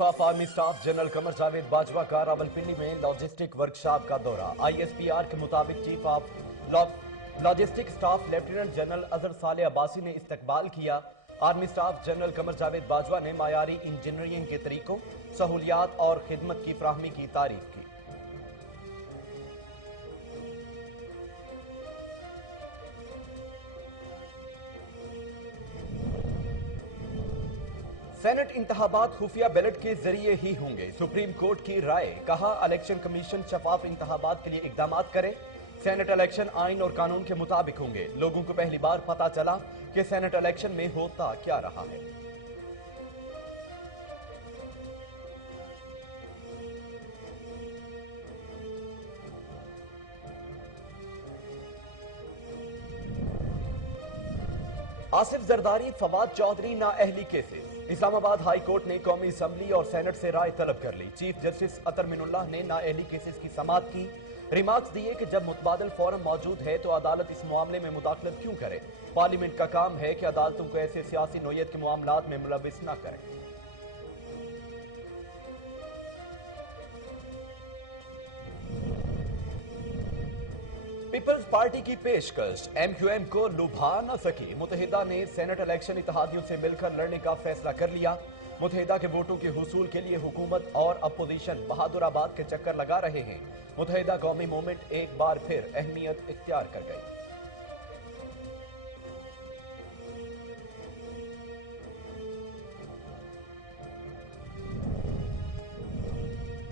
Chief of army staff general Qamar Javed Bajwa का रावलपिंडी में logistic workshop का दौरा। आईएसपीआर के मुताबिक chief of logistic staff lieutenant general Azhar Saleh Abbasi ने इस्तकबाल किया। Army staff general Qamar Javed Bajwa ने मायारी इंजीनियरिंग के तरीकों, सहूलियात और खिदमत की फ्राहमी की तारीफ की। सेनेट इंतखाबात खुफिया बैलेट के जरिए ही होंगे, सुप्रीम कोर्ट की राय। कहा, इलेक्शन कमीशन शफाफ इंतखाबात के लिए इकदाम करे। सेनेट इलेक्शन आइन और कानून के मुताबिक होंगे। लोगों को पहली बार पता चला कि सेनेट इलेक्शन में होता क्या रहा है। आसिफ जरदारी, फवाद चौधरी नाअहली केसेस। इस्लामाबाद हाई कोर्ट ने कौमी असम्बली और सेनेट से राय तलब कर ली। चीफ जस्टिस अतर मिनुल्लाह ने नाअहली केसेस की समाअत की। रिमार्क्स दिए कि जब मुतबादिल फोरम मौजूद है तो अदालत इस मामले में मुदाखलत क्यों करे। पार्लियामेंट का काम है कि अदालतों को ऐसे सियासी नोयत के मामलात में मुलविस न करें। पीपल्स पार्टी की पेशकश एमक्यूएम को लुभा न सकी। मुत्तहिदा ने सेनेट इलेक्शन इत्तेहादियों से मिलकर लड़ने का फैसला कर लिया। मुत्तहिदा के वोटों के हुसूल के लिए हुकूमत और अपोजिशन बहादुराबाद के चक्कर लगा रहे हैं। मुत्तहिदा कौमी मूवमेंट एक बार फिर अहमियत इख्तियार कर गई।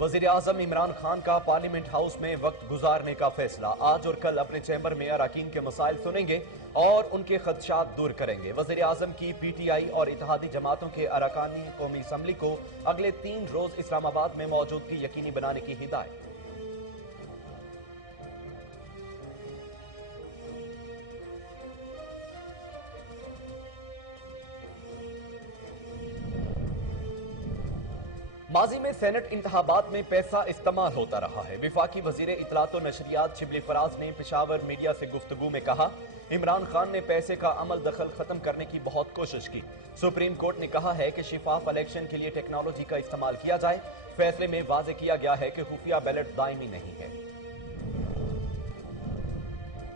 वजीर आजम इमरान खान का पार्लियामेंट हाउस में वक्त गुजारने का फैसला। आज और कल अपने चैम्बर में अरकान के मसाइल सुनेंगे और उनके खदशात दूर करेंगे। वजीर आजम की पीटीआई और इत्तेहादी जमातों के अरकान कौमी असम्बली को अगले 3 रोज इस्लामाबाद में मौजूदगी यकीनी बनाने की हिदायत। माजी में सेनेट इंतखाबात में पैसा इस्तेमाल होता रहा है। विफाकी वजीर इतलात और नशरियात शिबली फराज ने पेशावर मीडिया से गुफ्तगू में कहा, इमरान खान ने पैसे का अमल दखल खत्म करने की बहुत कोशिश की। सुप्रीम कोर्ट ने कहा है कि शिफाफ इलेक्शन के लिए टेक्नोलॉजी का इस्तेमाल किया जाए। फैसले में वाजे किया गया है कि खुफिया बैलेट दायमी नहीं है।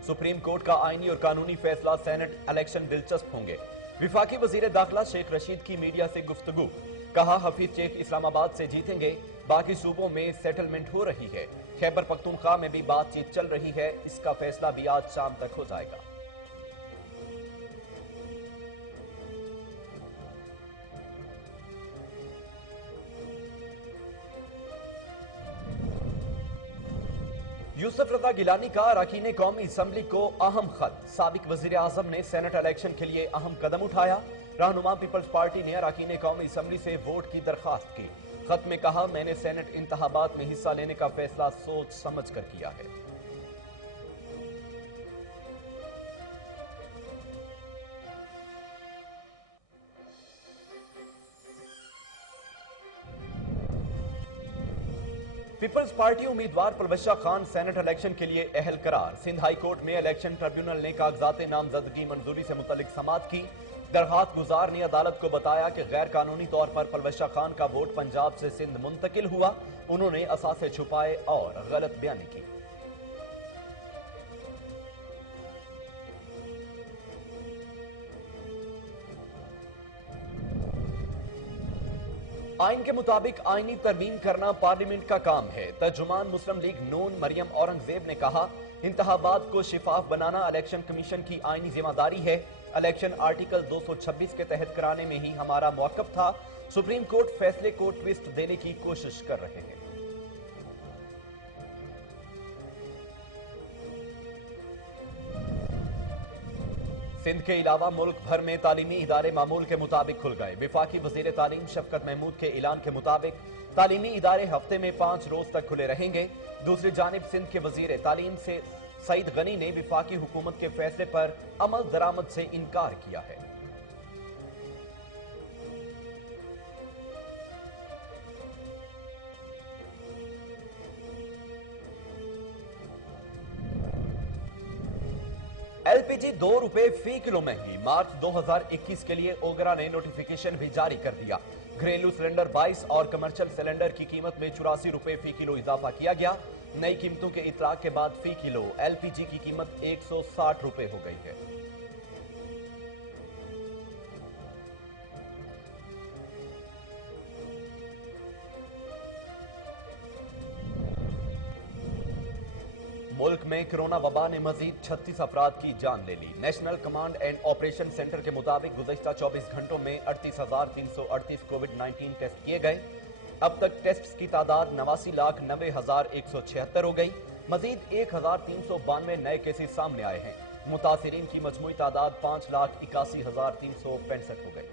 सुप्रीम कोर्ट का आईनी और कानूनी फैसला, सेनेट इलेक्शन दिलचस्प होंगे। विफाकी वजीर दाखिला शेख रशीद की मीडिया से गुफ्तगू। कहा, हफीज चेक इस्लामाबाद से जीतेंगे। बाकी सूबों में सेटलमेंट हो रही है। खैबर पख्तूनख्वा में भी बातचीत चल रही है। इसका फैसला भी आज शाम तक हो जाएगा। यूसुफ रजा गिलानी का अरकान कौमी असम्बली को अहम खत। साबिक वजीर आजम ने सेनेट इलेक्शन के लिए अहम कदम उठाया। रहनुमा पीपल्स पार्टी ने अरकान कौमी असम्बली से वोट की दरखास्त की। खत में कहा, मैंने सेनेट इंतखाबात में हिस्सा लेने का फैसला सोच समझ कर किया है। पीपल्स पार्टी उम्मीदवार परवेश खान सेनेट इलेक्शन के लिए अहल करार। सिंध हाई कोर्ट में इलेक्शन ट्रिब्यूनल ने कागजात नामजदगी मंजूरी से मुतल्लिक समाअत की। दरखास्त गुजार ने अदालत को बताया कि गैर कानूनी तौर पर परवेश खान का वोट पंजाब से सिंध मुंतकिल हुआ। उन्होंने असासे छुपाए और गलत बयानी की। आइन के मुताबिक आईनी तरमीम करना पार्लियामेंट का काम है। तर्जुमान मुस्लिम लीग नून मरियम औरंगजेब ने कहा, इंतखाबात को शिफाफ बनाना इलेक्शन कमीशन की आईनी जिम्मेदारी है। इलेक्शन आर्टिकल 226 के तहत कराने में ही हमारा मौकफ था। सुप्रीम कोर्ट फैसले को ट्विस्ट देने की कोशिश कर रहे हैं। सिंध के अलावा मुल्क भर में तालीमी इदारे मामूल के मुताबिक खुल गए। विफाकी वजीर तालीम शफकत महमूद के ऐलान के मुताबिक तालीमी इदारे हफ्ते में 5 रोज तक खुले रहेंगे। दूसरी जानिब सिंध के वजीर तालीम से सईद गनी ने विफाकी हुकूमत के फैसले पर अमल दरामद से इनकार किया है। एलपीजी 2 रुपए फी किलो महंगी। मार्च 2021 के लिए ओगरा ने नोटिफिकेशन भी जारी कर दिया। घरेलू सिलेंडर 22 और कमर्शियल सिलेंडर की कीमत में 84 रुपए फी किलो इजाफा किया गया। नई कीमतों के इतलाक के बाद फी किलो एलपीजी की कीमत 160 रुपए हो गई है। मुल्क में कोरोना वबा ने मजीद 36 अफराद की जान ले ली। National command and operation centre के मुताबिक गुज़श्ता 24 घंटों में 38,338 कोविड-19 टेस्ट किए गए। अब तक टेस्ट्स की तादाद 89,90,176 हो गई। मजीद 1,392 नए केसेस सामने आए हैं। मुतासिरीन की मजमूई तादाद 5,81,365 हो गई।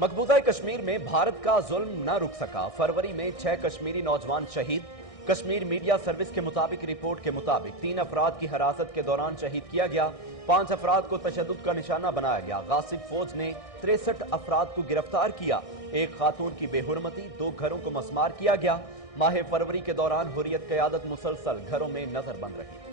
मकबूजा कश्मीर में भारत का जुल्म न रुक सका। फरवरी में 6 कश्मीरी नौजवान शहीद। कश्मीर मीडिया सर्विस के मुताबिक रिपोर्ट के मुताबिक 3 अफराद की हिरासत के दौरान शहीद किया गया। 5 अफराद को तशद्दुद का निशाना बनाया गया। गासिब फौज ने 63 अफराद को गिरफ्तार किया। एक खातून की बेहुरमती, 2 घरों को मस्मार किया गया। माह फरवरी के दौरान हुर्रियत क़यादत मुसलसल घरों में नजर बंद रही।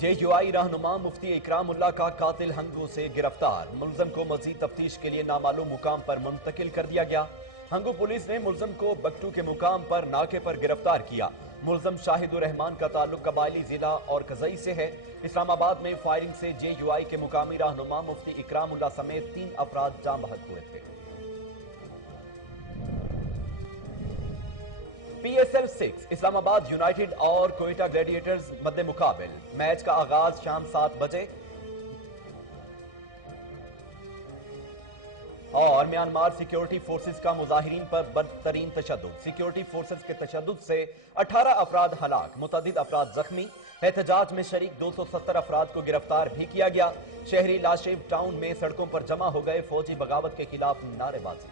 जेयूआई रहनुमा मुफ्ती इकरामुल्लाह का कातिल हंगू से गिरफ्तार। मुलजम को मजीद तफ्तीश के लिए नामालूम मुकाम पर मुंतकिल कर दिया गया। हंगू पुलिस ने मुलजम को बट्टू के मुकाम पर नाके पर गिरफ्तार किया। मुलजम शाहिदुर रहमान का ताल्लुक कबायली जिला और कजई से है। इस्लामाबाद में फायरिंग से जेयूआई के मुकामी रहनुमा मुफ्ती इकरामुल्लाह समेत 3 अफराद जाम बहक हुए थे। PSL 6 इस्लामाबाद यूनाइटेड और कोयटा ग्लैडिएटर्स मद्दे मुकाबिल। मैच का आगाज शाम 7 बजे। और म्यांमार सिक्योरिटी फोर्सेस का मुजाहिरीन पर बदतरीन तशद्दुद। सिक्योरिटी फोर्सेस के तशद्दुद से 18 अफराद हलाक, मुतअद्दिद अफराद जख्मी। एहतजाज में शरीक 270 अफराद को गिरफ्तार भी किया गया। शहरी लाशेब टाउन में सड़कों पर जमा हो गए। फौजी बगावत के खिलाफ नारेबाजी।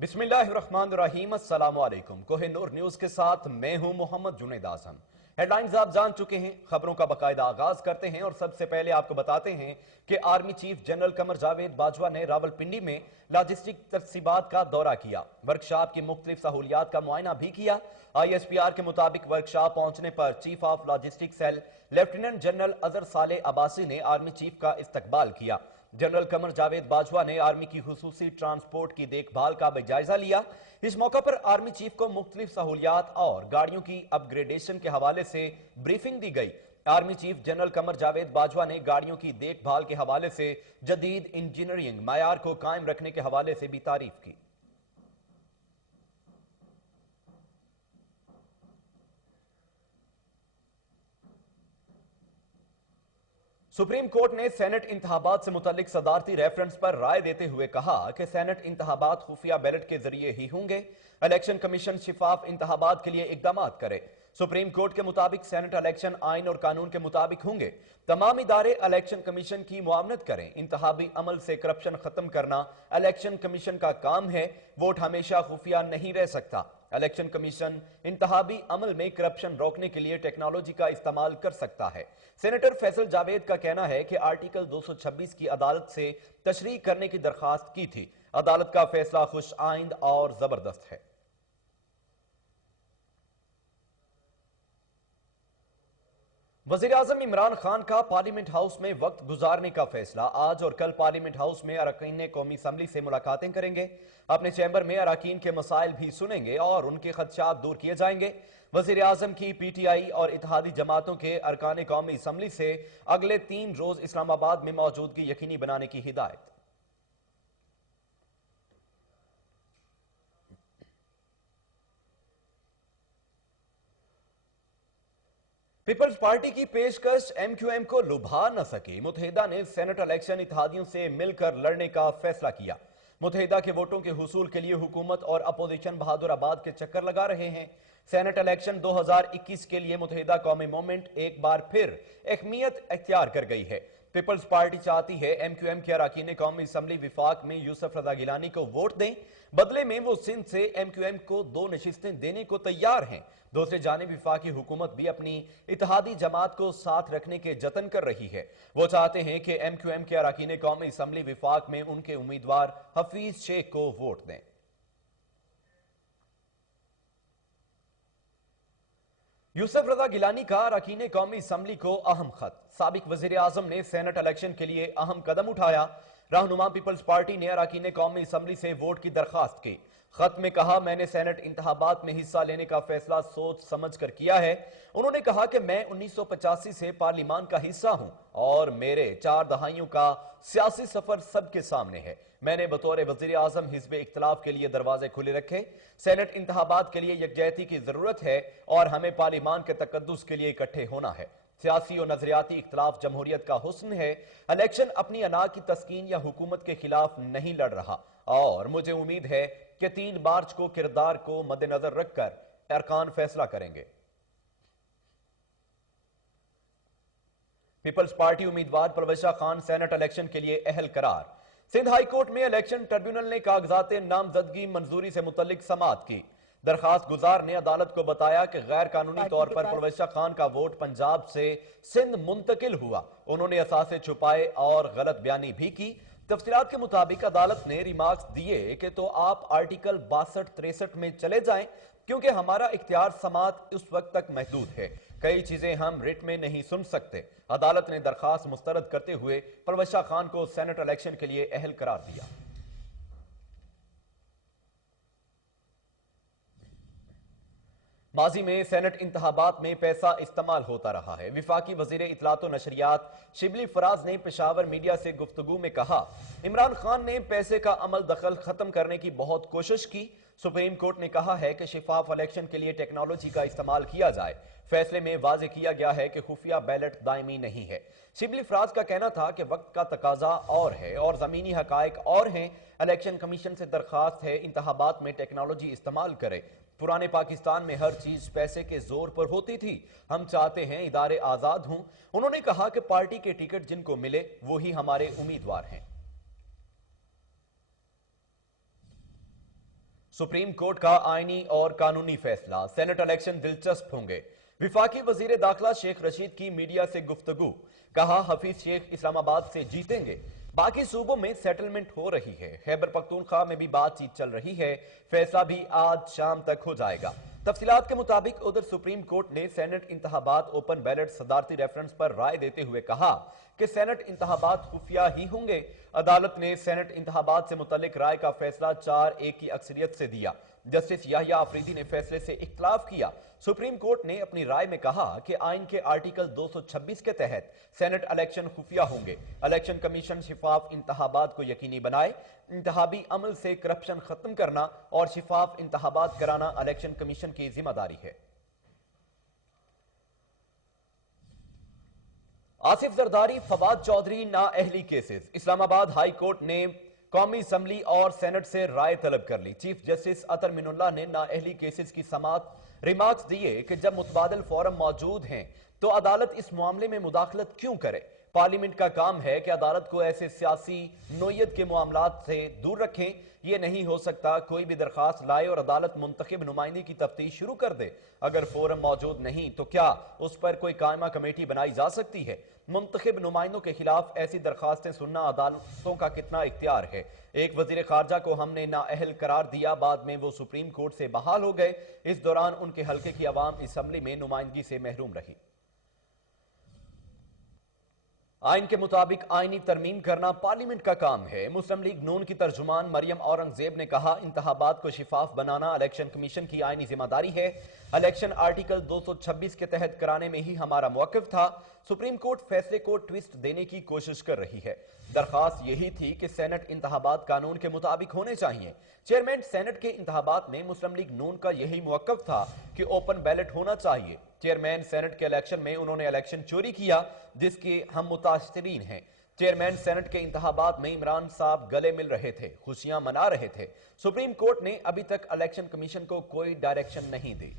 बिस्मिल्लाहिर्रहमानिर्रहीम, अस्सलामु अलैकुम। कोहिनूर न्यूज के साथ मैं हूं मोहम्मद जुनैद आजम। हेडलाइंस आप जान चुके हैं। खबरों का बाकायदा आगाज करते हैं और सबसे पहले आपको बताते हैं कि army chief general Qamar Javed Bajwa ने रावलपिंडी में लॉजिस्टिक तरसीबात का दौरा किया। वर्कशॉप की मुख्तलिफ सहूलियात का मुआयना भी किया। ISPR के मुताबिक वर्कशॉप पहुंचने पर chief of logistic cell lieutenant general Azhar Saleh Abbasi ने आर्मी चीफ का इस्तकबाल किया। जनरल कमर जावेद बाजवा ने आर्मी की हुसूसी ट्रांसपोर्ट की देखभाल का भी जायजा लिया। इस मौका पर आर्मी चीफ को मुख्तलिफ सहूलियात और गाड़ियों की अपग्रेडेशन के हवाले से ब्रीफिंग दी गई। Army chief general Qamar Javed Bajwa ने गाड़ियों की देखभाल के हवाले से जदीद इंजीनियरिंग मायार को कायम रखने के हवाले से भी तारीफ की। सुप्रीम कोर्ट ने सेनेट इंतखाबात से मुतल्लिक सदारती रेफरेंस पर राय देते हुए कहा कि सेनेट इंतखाबात खुफिया बैलेट के जरिए ही होंगे। इलेक्शन कमीशन शिफाफ इंतखाबात के लिए इकदाम करे। सुप्रीम कोर्ट के मुताबिक सेनेट इलेक्शन आइन और कानून के मुताबिक होंगे। तमाम इदारे इलेक्शन कमीशन की मुआवनत करें। इंतखाबी अमल से करप्शन खत्म करना इलेक्शन कमीशन का काम है। वोट हमेशा खुफिया नहीं रह सकता। इलेक्शन कमीशन इंतखाबी अमल में करप्शन रोकने के लिए टेक्नोलॉजी का इस्तेमाल कर सकता है। सेनेटर फैसल जावेद का कहना है कि आर्टिकल 226 की अदालत से तशरीह करने की दरखास्त की थी। अदालत का फैसला खुश आइंद और जबरदस्त है। वजीर आजम इमरान खान का पार्लियामेंट हाउस में वक्त गुजारने का फैसला। आज और कल पार्लियामेंट हाउस में अरकान कौमी असम्बली से मुलाकातें करेंगे। अपने चैम्बर में अरकान के मसाइल भी सुनेंगे और उनके खदशात दूर किए जाएंगे। वजीर आजम की PTI और इत्तेहादी जमातों के अरकान कौमी असम्बली से अगले 3 रोज इस्लामाबाद में मौजूदगी यकीनी बनाने की हिदायत। पीपल्स पार्टी की पेशकश MQM को लुभा न सकी। मुत्तहिदा ने सेनेट इलेक्शन इत्तेहादियों से मिलकर लड़ने का फैसला किया। मुत्तहिदा के वोटों के हुसूल के लिए हुकूमत और अपोजिशन बहादुराबाद के चक्कर लगा रहे हैं। सेनेट इलेक्शन 2021 के लिए मुत्तहिदा कौमी मूवमेंट एक बार फिर अहमियत इख्तियार कर गई है। پیپلز پارٹی چاہتی ہے ایم کیو ایم کے اراکین قومی اسمبلی وفاق میں یوسف رضا گیلانی کو ووٹ دیں، بدلے میں وہ سندھ سے ایم کیو ایم کو 2 نشستیں دینے کو تیار ہیں۔ دوسری جانب وفاقی حکومت بھی اپنی اتحادی جماعت کو ساتھ رکھنے کے جتن کر رہی ہے۔ وہ چاہتے ہیں کہ ایم کیو ایم کے اراکین قومی اسمبلی وفاق میں ان کے امیدوار حفیظ شیخ کو ووٹ دیں۔ یوسف رضا گیلانی کا اراکین قومی اسمبلی کو اہم خط۔ سابق وزیر اعظم نے سینٹ الیکشن کے لیے اہم قدم اٹھایا۔ رہنما پیپلز پارٹی نے اراکین قومی اسمبلی سے ووٹ کی درخواست کی۔ خط میں کہا، میں نے سینٹ انتخابات میں حصہ لینے کا فیصلہ سوچ سمجھ کر کیا ہے۔ انہوں نے کہا کہ میں 1985 سے پارلیمان کا حصہ ہوں اور میرے 4 دہائیوں کا سیاسی سفر سب کے سامنے ہے۔ میں نے بطور وزیر اعظم حزب اختلاف کے لیے دروازے کھلے رکھے۔ سینٹ انتخابات کے لیے یکجہتی کی ضرورت ہے اور ہمیں پارلیمان کے تقدس کے لیے اکٹھے ہونا ہے۔ سیاسی اور نظریاتی اختلاف جمہوریت کا حسن ہے۔ الیکشن اپنی انا کی تسکین یا حکومت کے خلاف نہیں لڑ رہا اور مجھے امید ہے کہ 3 مارچ کو کردار کو مد نظر رکھ کر ارکان فیصلہ کریں گے۔ پیپلز پارٹی امیدوار پرویشہ خان سینٹ الیکشن کے لیے اہل قرار۔ سندھ ہائی کورٹ میں الیکشن ٹریبیونل نے کاغذات نامزدگی منظوری سے متعلق سماعت کی۔ درخواست گزار نے عدالت کو بتایا کہ غیر قانونی طور پر پرویشہ خان کا ووٹ پنجاب سے سندھ منتقل ہوا۔ انہوں نے اثاثے چھپائے اور غلط بیانی بھی کی۔ تفصیلات کے مطابق عدالت نے ریمارکس دیے کہ تو آپ آرٹیکل 62-63 میں چلے جائیں کیونکہ ہمارا اختیار سماعت اس وقت تک محدود ہے۔ کئی چیزیں ہم ریٹ میں نہیں سن سکتے۔ عدالت نے درخواست مسترد کرتے ہوئے پرویشہ خان کو سینٹ الیکشن کے لیے اہل قرار دیا۔ ماضی میں سینٹ انتخابات میں پیسہ استعمال ہوتا رہا ہے۔ وفاقی وزیر اطلاعات و نشریات شبلی فراز نے پشاور میڈیا سے گفتگو میں کہا، عمران خان نے پیسے کا عمل دخل ختم کرنے کی بہت کوشش کی۔ سپریم کورٹ نے کہا ہے کہ شفاف الیکشن کے لیے ٹیکنالوجی کا استعمال کیا جائے۔ فیصلے میں واضح کیا گیا ہے کہ خفیہ بیلٹ دائمی نہیں ہے۔ شبلی فراز کا کہنا تھا کہ وقت کا تقاضا اور ہے اور زمینی حقائق اور ہیں۔ الیکشن کمیشن سے درخواست ہے انتخابات میں ٹیکنالوجی استعمال کرے۔ پرانے پاکستان میں ہر چیز پیسے کے زور پر ہوتی تھی۔ ہم چاہتے ہیں ادارے آزاد ہوں۔ انہوں نے کہا کہ پارٹی کے ٹکٹ جن کو ملے وہی ہمارے امیدوار ہیں۔ سپریم کورٹ کا آئینی اور قانونی فیصلہ، سینٹ الیکشن دلچسپ ہوں گے۔ وفاقی وزیر داخلہ شیخ رشید کی میڈیا سے گفتگو، کہا حفیظ شیخ اسلام آباد سے جیتیں گے۔ باقی صوبوں میں سیٹلمنٹ ہو رہی ہے۔ خیبر پختونخوا میں بھی بات چیت چل رہی ہے۔ فیصلہ بھی آج شام تک ہو جائے گا۔ تفصیلات کے مطابق ادھر سپریم کورٹ نے سینٹ انتخابات اوپن بیلٹ صدارتی ریفرنس پر رائے دیتے ہوئے کہا کہ سینٹ انتخابات خفیہ ہی ہوں گے۔ عدالت نے سینٹ انتخابات سے متعلق رائے کا فیصلہ 4-1 کی اکثریت سے دیا۔ جسٹس یحییٰ آفریدی نے فیصلے سے اختلاف کیا۔ سپریم کورٹ نے اپنی رائے میں کہا کہ آئین کے آرٹیکل 226 کے تحت سینٹ الیکشن خفیہ ہوں گے۔ الیکشن کمیشن شفاف انتخابات کو یقینی بنائے۔ انتخابی عمل سے کرپشن ختم کرنا اور شفاف انتخابات کرانا الیکشن کمیشن کی ذمہ داری ہے۔ آصف زرداری فواد چودھری نااہلی کیسز، اسلام آباد ہائی کورٹ نے قومی اسمبلی اور سینٹ سے رائے طلب کر لی۔ چیف جسٹس اطہر من اللہ نے نااہلی کیسز کی سماعت ریمارکس دیے کہ جب متبادل فورم موجود ہیں تو عدالت اس معاملے میں مداخلت کیوں کرے؟ پارلیمنٹ کا کام ہے کہ عدالت کو ایسے سیاسی نوعیت کے معاملات سے دور رکھیں۔ یہ نہیں ہو سکتا کوئی بھی درخواست لائے اور عدالت منتخب نمائندے کی تفتیش شروع کر دے۔ اگر فورم موجود نہیں تو کیا اس پر کوئی قائمہ کمیٹی بنائی جا سکتی ہے؟ منتخب نمائندوں کے خلاف ایسی درخواستیں سننا عدالتوں کا کتنا اختیار ہے؟ ایک وزیر خارجہ کو ہم نے نااہل قرار دیا، بعد میں وہ سپریم کورٹ سے بحال ہو گئے۔ اس دوران ان کے حلقے کی عوام اسمبلی میں نمائندگی سے محروم رہی۔ آئین کے مطابق آئینی ترمیم کرنا پارلیمنٹ کا کام ہے۔ مسلم لیگ نون کی ترجمان مریم اورنگزیب نے کہا، انتخابات کو شفاف بنانا الیکشن کمیشن کی آئینی ذمہ داری ہے۔ الیکشن آرٹیکل 226 کے تحت کرانے میں ہی ہمارا موقف تھا۔ سپریم کورٹ فیصلے کو ٹویسٹ دینے کی کوشش کر رہی ہے۔ درخواست یہی تھی کہ سینٹ انتخابات قانون کے مطابق ہونے چاہیے۔ چیئرمین سینٹ کے انتخابات میں مسلم لیگ نون کا یہی موقف تھا کہ اوپن بیلٹ ہونا چاہیے۔ چیئرمین سینٹ کے الیکشن میں انہوں نے الیکشن چوری کیا جس کے ہم متاثرین ہیں۔ چیئرمین سینٹ کے انتخابات میں عمران صاحب گلے مل رہے تھے، خوشیاں منا رہے تھے۔ سپریم کورٹ نے ابھی تک الیکشن کمیشن کو کوئی ڈائریکشن نہیں دی۔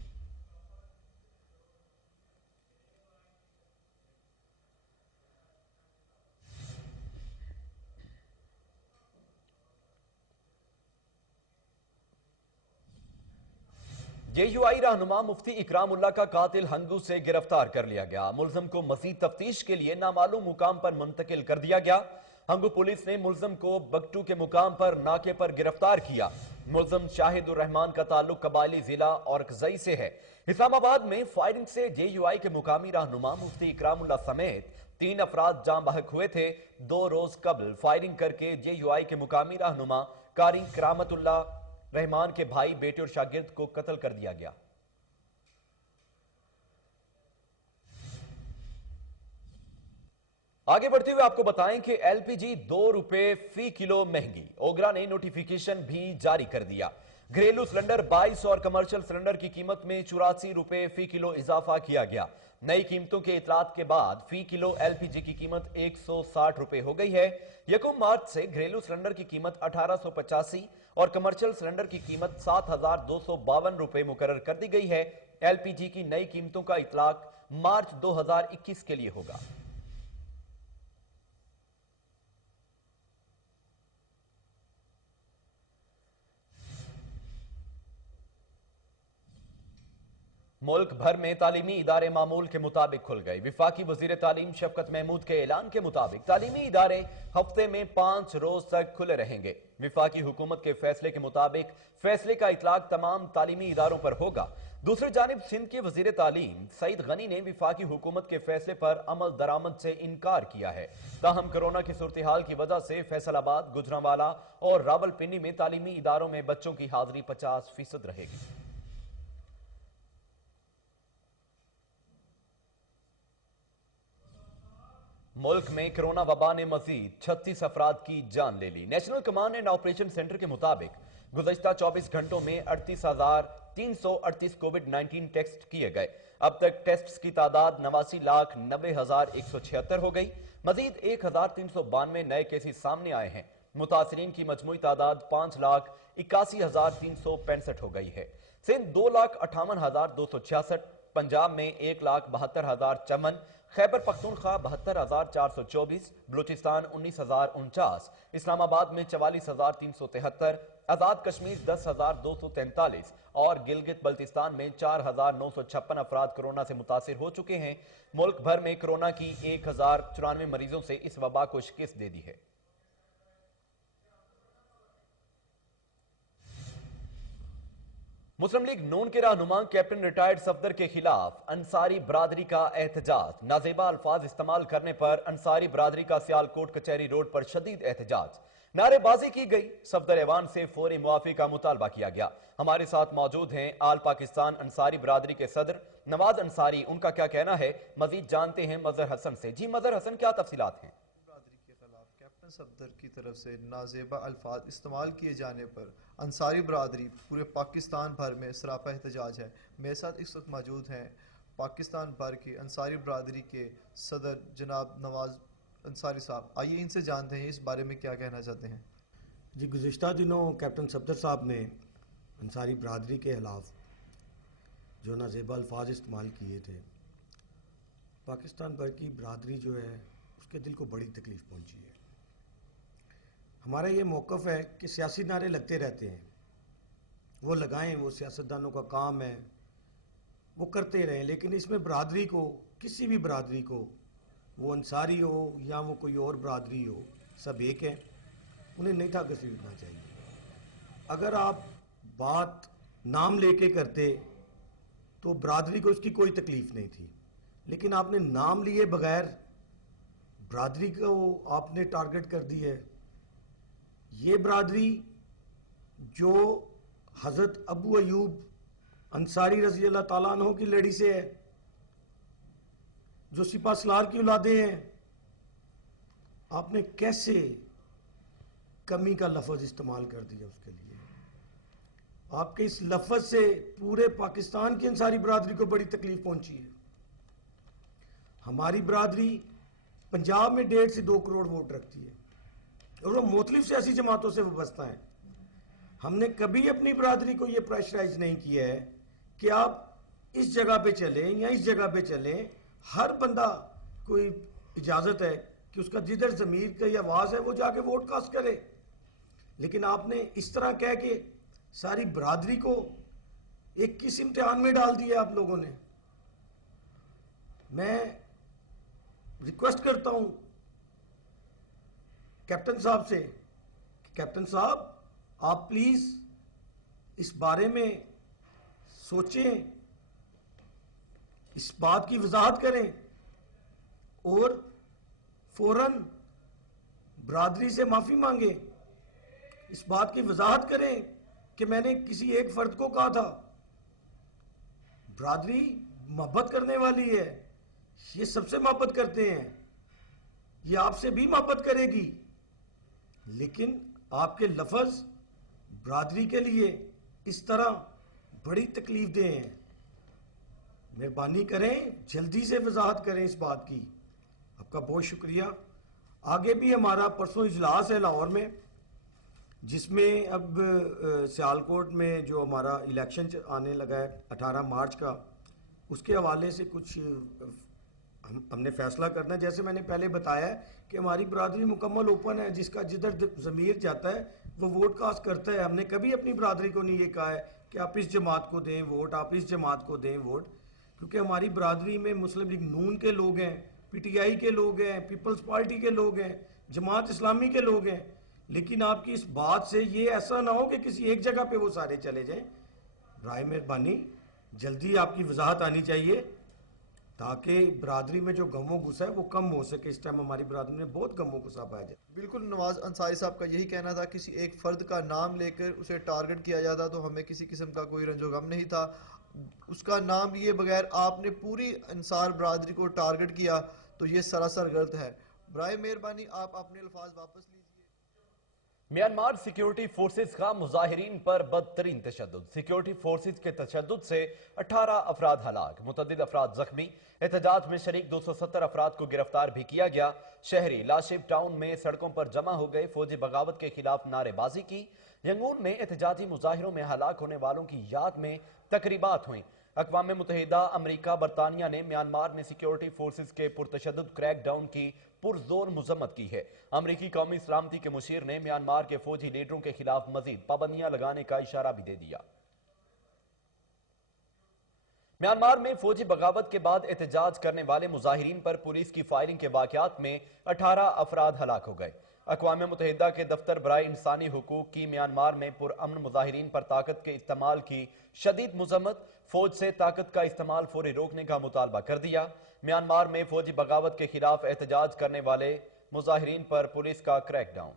JUI रहनुमा मुफ्ती इकराम उल्लाह का कातिल हंगू से गिरफ्तार कर लिया गया। मुलजम को मजीद तफ्तीश के लिए नामालूम मुकाम पर मुंतकिल कर दिया गया। हंगू पुलिस ने मुलजम को बगटू के मुकाम पर नाके पर गिरफ्तार किया। मुलजम शाहिदुर रहमान का ताल्लुक कबायली जिला औरकजई से है। इस्लामाबाद में फायरिंग से JUI के मुकामी रहनुमा मुफ्ती इकराम उल्लाह समेत 3 अफराद जाँ बहक हुए थे। 2 रोज कबल फायरिंग करके JUI के मुकामी रहनुमा कारी करामतुल्लाह रहमान के भाई, बेटे और शागिर्द को कत्ल कर दिया गया। आगे बढ़ते हुए आपको बताएं कि LPG 2 रुपए फी किलो महंगी। ओगरा ने नोटिफिकेशन भी जारी कर दिया। घरेलू सिलेंडर 22 और कमर्शियल सिलेंडर की कीमत में 84 रुपए फी किलो इजाफा किया गया। नई कीमतों के इतलात के बाद फी किलो LPG की कीमत 160 रुपए हो गई है। 1 मार्च से घरेलू सिलेंडर की कीमत 1885 और कमर्शियल सिलेंडर की कीमत 7252 रुपए मुकर्रर कर दी गई है। LPG की नई कीमतों का इतलाक मार्च 2021 के लिए होगा। मुल्क भर में तालीमी इदारे मामूल के मुताबिक खुल गए। विफाकी वजीर तालीम शफकत महमूद के ऐलान के मुताबिक तालीमी इदारे हफ्ते में 5 रोज तक खुले रहेंगे। विफाकी हुकूमत के फैसले के मुताबिक फैसले का इतलाक तमाम तालीमी इदारों पर होगा। दूसरी जानिब सिंध के वजीर तालीम सईद गनी ने विफाकी हुकूमत के फैसले पर अमल दरामद से इनकार किया है। ताहम कोरोना की सूरत हाल की वजह से फैसलाबाद, गुजरांवाला और रावलपिंडी में तालीमी इदारों में बच्चों की हाजिरी 50% रहेगी। मुल्क में कोरोना वबा ने मजीद 36 अफराद की जान ले ली। National command and operation centre के मुताबिक गुज़श्ता 24 घंटों में 38,338 कोविड-19 टेस्ट किए गए। अब तक टेस्ट्स की तादाद 89,90,176 हो गई। मजीद 1,392 नए केसेस सामने आए हैं। मुतासरीन की मजमूई तादाद 5,81,365 हो गई है। सिंध 2,58,266, पंजाब में 1,72,054, खैबर पख्तूनख्वा 72,424, बलूचिस्तान 19,049, इस्लामाबाद में 44,373, आजाद कश्मीर 10,243 और गिलगित बल्तिस्तान में 4,956 अफराद कोरोना से मुतासिर हो चुके हैं। मुल्क भर में कोरोना की 1,094 मरीजों से इस वबा को शिकस्त दे दी है। मुस्लिम लीग नून के रहनुमा कैप्टन रिटायर्ड सफदर के खिलाफ अंसारी बरादरी का एहतजाज। नाजेबा अल्फाज इस्तेमाल करने पर अंसारी बरादरी का सियालकोट कचहरी रोड पर शदीद एहतजाज। नारेबाजी की गई। सफदर ऐवान से फौरी मुआफी का मुतालबा किया गया। हमारे साथ मौजूद हैं आल पाकिस्तान अंसारी बरादरी के सदर नवाज अंसारी। उनका क्या कहना है, मजीद जानते हैं मजहर हसन से। जी मजहर हसन, क्या तफसीलात हैं? कैप्टन सफदर की तरफ से नाजेबा अल्फाज इस्तेमाल किए जाने पर अंसारी बरादरी पूरे पाकिस्तान भर में सरापा एहतजाज है। मेरे साथ इस वक्त मौजूद हैं पाकिस्तान भर की अंसारी बरादरी के सदर जनाब नवाज अंसारी साहब। आइए इनसे जानते हैं इस बारे में क्या कहना चाहते हैं। जी, गुज़िश्ता दिनों कैप्टन सफदर साहब ने अंसारी बरादरी के खिलाफ जो नाजेबा अल्फाज इस्तेमाल किए थे, पाकिस्तान भर की बरादरी जो है उसके दिल को बड़ी तकलीफ़ पहुंची है। हमारा ये मौक़िफ़ है कि सियासी नारे लगते रहते हैं, वो लगाएं, वो सियासतदानों का काम है, वो करते रहें, लेकिन इसमें बरादरी को, किसी भी बरादरी को, वो अंसारी हो या वो कोई और बरादरी हो, सब एक हैं, उन्हें नहीं था घसीटना चाहिए। अगर आप बात नाम लेके करते तो बरादरी को उसकी कोई तकलीफ़ नहीं थी, लेकिन आपने नाम लिए बगैर बरादरी को आपने टारगेट कर दी है। ये बरादरी जो हज़रत अबू अयूब अंसारी रज़ी अल्लाह ताला अन्हु की लड़ी से है, जो सिपा सलार की औलादे हैं, आपने कैसे कमी का लफ्ज़ इस्तेमाल कर दिया उसके लिए। आपके इस लफ्ज़ से पूरे पाकिस्तान की अंसारी बरादरी को बड़ी तकलीफ पहुंची है। हमारी बरादरी पंजाब में 1.5 से 2 करोड़ वोट रखती है और वो मुख्तलिफ सियासी जमातों से वाबस्ता है। हमने कभी अपनी बरादरी को ये प्रेशराइज नहीं किया है कि आप इस जगह पे चलें या इस जगह पे चलें। हर बंदा कोई इजाज़त है कि उसका जिधर ज़मीर की आवाज़ है वो जाके वोट कास्ट करे, लेकिन आपने इस तरह कह के सारी बरादरी को ایک کس امتحان میں ڈال دیا آپ لوگوں نے؟ میں ریکویسٹ کرتا ہوں کیپٹن صاحب سے کہ کیپٹن صاحب آپ پلیز اس بارے میں سوچیں، اس بات کی وضاحت کریں اور فوراً برادری سے معافی مانگیں، اس بات کی وضاحت کریں کہ میں نے کسی ایک فرد کو کہا تھا۔ برادری محبت کرنے والی ہے، یہ سب سے محبت کرتے ہیں، یہ آپ سے بھی محبت کرے گی، لیکن آپ کے لفظ برادری کے لیے اس طرح بڑی تکلیف دہ ہیں۔ مہربانی کریں جلدی سے وضاحت کریں اس بات کی۔ آپ کا بہت شکریہ۔ آگے بھی ہمارا پرسوں اجلاس ہے لاہور میں، جس میں اب سیالکوٹ میں جو ہمارا الیکشن آنے لگا ہے 18 مارچ کا، اس کے حوالے سے کچھ ہم نے فیصلہ کرنا ہے۔ جیسے میں نے پہلے بتایا ہے کہ ہماری برادری مکمل اوپن ہے، جس کا جدھر ضمیر جاتا ہے وہ ووٹ کاسٹ کرتا ہے۔ ہم نے کبھی اپنی برادری کو نہیں یہ کہا ہے کہ آپ اس جماعت کو دیں ووٹ، آپ اس جماعت کو دیں ووٹ، کیونکہ ہماری برادری میں مسلم لیگ نون کے لوگ ہیں، پی ٹی آئی کے لوگ ہیں، پیپلز پارٹی کے لوگ ہیں، جماعت اسلامی کے لوگ ہیں، لیکن آپ کی اس بات سے یہ ایسا نہ ہو کہ کسی ایک جگہ پہ وہ سارے چلے جائیں۔ برائے مہربانی جلدی آپ کی وضاحت آنی چاہیے تاکہ برادری میں جو غم و غصہ ہے وہ کم ہو سکے۔ اس ٹائم ہماری برادری میں بہت غم و غصہ پایا جائے۔ بالکل نواز انصاری صاحب کا یہی کہنا تھا، کسی ایک فرد کا نام لے کر اسے ٹارگٹ کیا جاتا تو ہمیں کسی قسم کا کوئی رنج و غم نہیں تھا۔ اس کا نام لیے بغیر آپ نے پوری انصار برادری کو ٹارگٹ کیا تو یہ سراسر غلط ہے۔ برائے مہربانی آپ اپنے الفاظ واپس لیجیے۔ میانمار سیکیورٹی فورسز کا مظاہرین پر بدترین تشدد۔ سیکیورٹی فورسز کے تشدد سے 18 افراد ہلاک، متعدد افراد زخمی۔ احتجاج میں شریک 270 افراد کو گرفتار بھی کیا گیا۔ شہری لاشپ ٹاؤن میں سڑکوں پر جمع ہو گئے، فوجی بغاوت کے خلاف نعرے بازی کی۔ ینگون میں احتجاجی مظاہروں میں ہلاک ہونے والوں کی یاد میں تقریبات ہوئیں۔ اقوام متحدہ، امریکہ، برطانیہ نے میانمار میں سیکیورٹی فورسز کے پرتشدد کریک ڈاؤن کی پرزور مذمت کی ہے۔ امریکی قومی سلامتی کے مشیر نے میانمار کے فوجی لیڈروں کے خلاف مزید پابندیاں لگانے کا اشارہ بھی دے دیا۔ میانمار میں فوجی بغاوت کے بعد احتجاج کرنے والے مظاہرین پر پولیس کی فائرنگ کے واقعات میں 18 افراد ہلاک ہو گئے۔ اقوام متحدہ کے دفتر برائے انسانی حقوق کی میانمار میں پرامن مظاہرین پر طاقت کے استعمال کی شدید مذمت، فوج سے طاقت کا استعمال فوری روکنے کا مطالبہ کر دیا۔ میانمار میں فوجی بغاوت کے خلاف احتجاج کرنے والے مظاہرین پر پولیس کا کریک ڈاؤن۔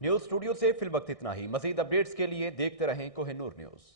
نیوز اسٹوڈیو سے فی الوقت اتنا ہی۔ مزید اپڈیٹس کے لیے دیکھتے رہیں کوہ نور نیوز۔